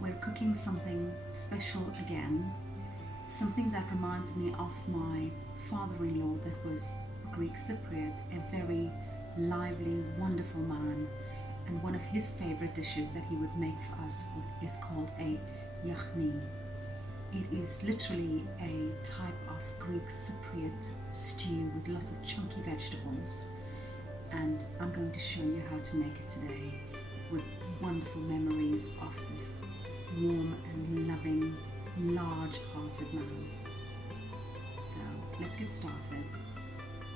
we're cooking something special again, something that reminds me of my father-in-law that was Greek Cypriot, a very lively, wonderful man, and one of his favorite dishes that he would make for us is called a Yiachni. It is literally a type of Greek Cypriot stew with lots of chunky vegetables, and I'm going to show you how to make it today with wonderful memories of this warm and loving, large-hearted man. So let's get started.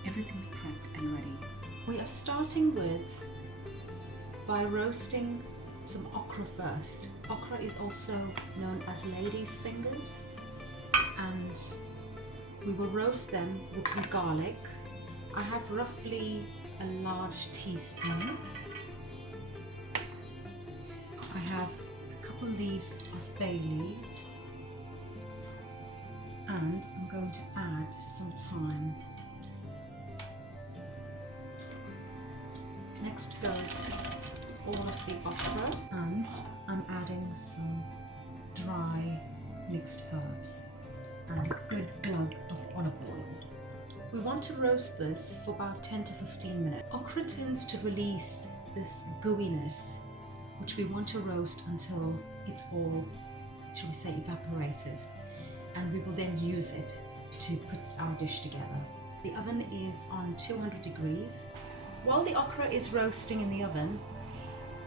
Everything's prepped and ready. We are starting by roasting some okra first. Okra is also known as lady's fingers, and we will roast them with some garlic. I have roughly a large teaspoon. I have a couple leaves of bay leaves, and I'm going to add some thyme. Next goes all of the okra, and I'm adding some dry mixed herbs and a good glug of olive oil. We want to roast this for about 10 to 15 minutes. Okra tends to release this gooiness, which we want to roast until it's all, shall we say, evaporated, and we will then use it to put our dish together. The oven is on 200 degrees. While the okra is roasting in the oven,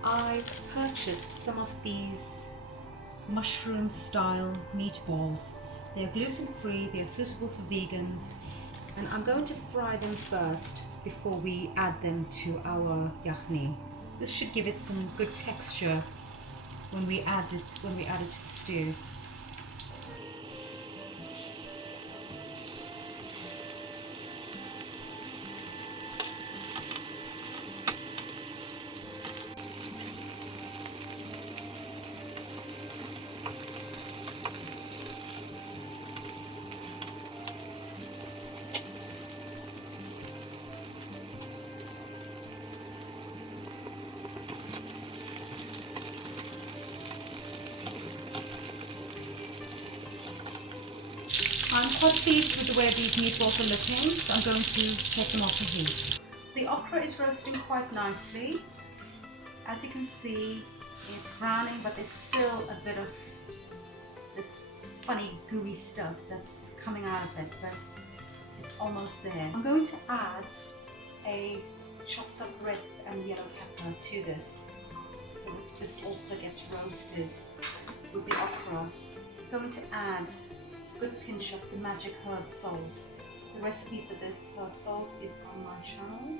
I purchased some of these mushroom style meatballs. They're gluten free, they're suitable for vegans, and I'm going to fry them first before we add them to our yiachni. This should give it some good texture when we add it to the stew. I'm quite pleased with the way these meatballs are looking, so I'm going to take them off the heat. The okra is roasting quite nicely. As you can see, it's browning, but there's still a bit of this funny gooey stuff that's coming out of it, but it's almost there. I'm going to add a chopped up red and yellow pepper to this, so this also gets roasted with the okra. I'm going to add good pinch of the magic herb salt. The recipe for this herb salt is on my channel,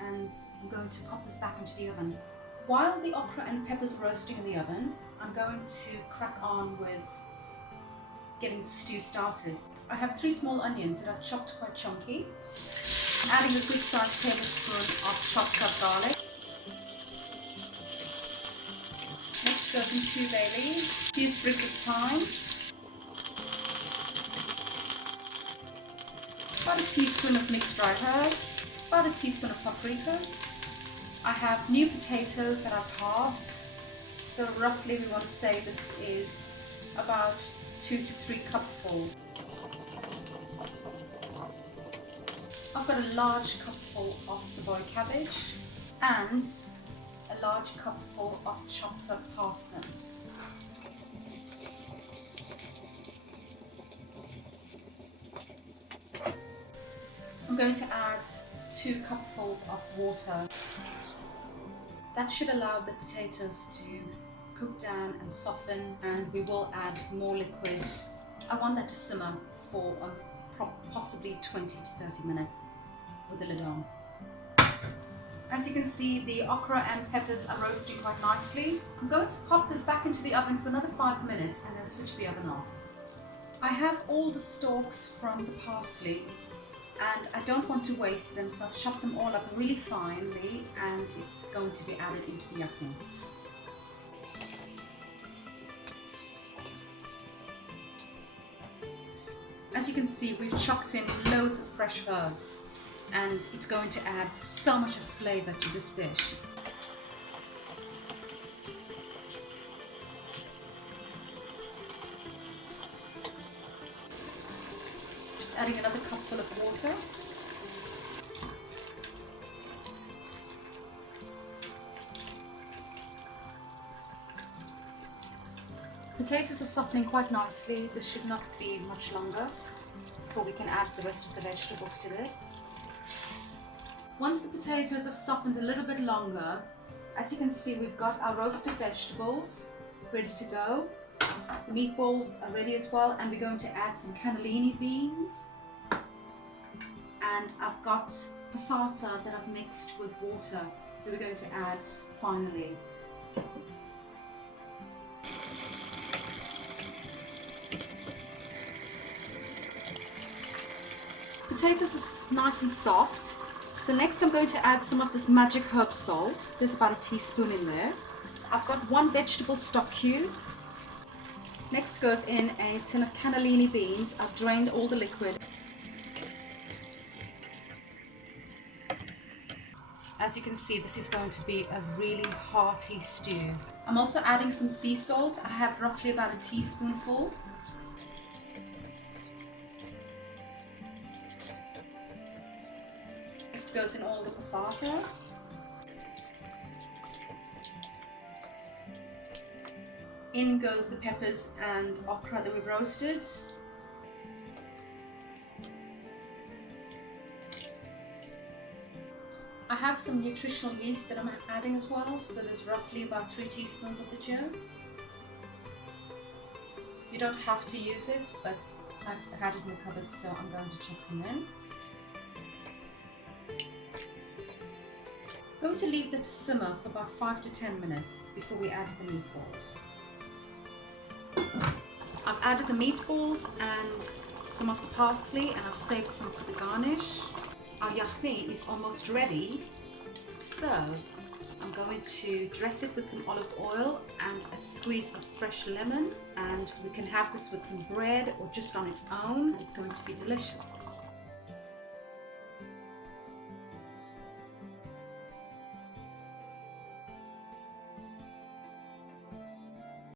and I'm going to pop this back into the oven. While the okra and peppers are roasting in the oven, I'm going to crack on with getting the stew started. I have 3 small onions that I've chopped quite chunky, adding a good sized tablespoon of chopped up garlic. Next goes in 2 bay leaves, a few sprigs of thyme, about a teaspoon of mixed dry herbs, about a teaspoon of paprika. I have new potatoes that I've halved, so roughly we want to say this is about 2 to 3 cupfuls. I've got a large cupful of Savoy cabbage and a large cupful of chopped up parsnip. I'm going to add 2 cupfuls of water. That should allow the potatoes to cook down and soften, and we will add more liquid. I want that to simmer for possibly 20 to 30 minutes with the lid on. As you can see, the okra and peppers are roasting quite nicely. I'm going to pop this back into the oven for another 5 minutes and then switch the oven off. I have all the stalks from the parsley, and I don't want to waste them, so I've chopped them all up really finely, and it's going to be added into the yiachni. As you can see, we've chopped in loads of fresh herbs, and it's going to add so much of flavour to this dish. adding another cupful of water. Potatoes are softening quite nicely. This should not be much longer before we can add the rest of the vegetables to this. Once the potatoes have softened a little bit longer, as you can see, we've got our roasted vegetables ready to go. The meatballs are ready as well, and we're going to add some cannellini beans. And I've got passata that I've mixed with water that we're going to add finally. Potatoes are nice and soft. So next I'm going to add some of this magic herb salt. There's about a teaspoon in there. I've got 1 vegetable stock cube. Next goes in a tin of cannellini beans. I've drained all the liquid. As you can see, this is going to be a really hearty stew. I'm also adding some sea salt. I have roughly about a teaspoonful. Next goes in all the passata. In goes the peppers and okra that we've roasted. I have some nutritional yeast that I'm adding as well, so there's roughly about 3 teaspoons of the gel. You don't have to use it, but I've had it in the cupboard, so I'm going to chuck some in. I'm going to leave that to simmer for about 5 to 10 minutes before we add the meatballs. I've added the meatballs and some of the parsley, and I've saved some for the garnish. Our Yiachni is almost ready to serve. I'm going to dress it with some olive oil and a squeeze of fresh lemon, and we can have this with some bread or just on its own. It's going to be delicious.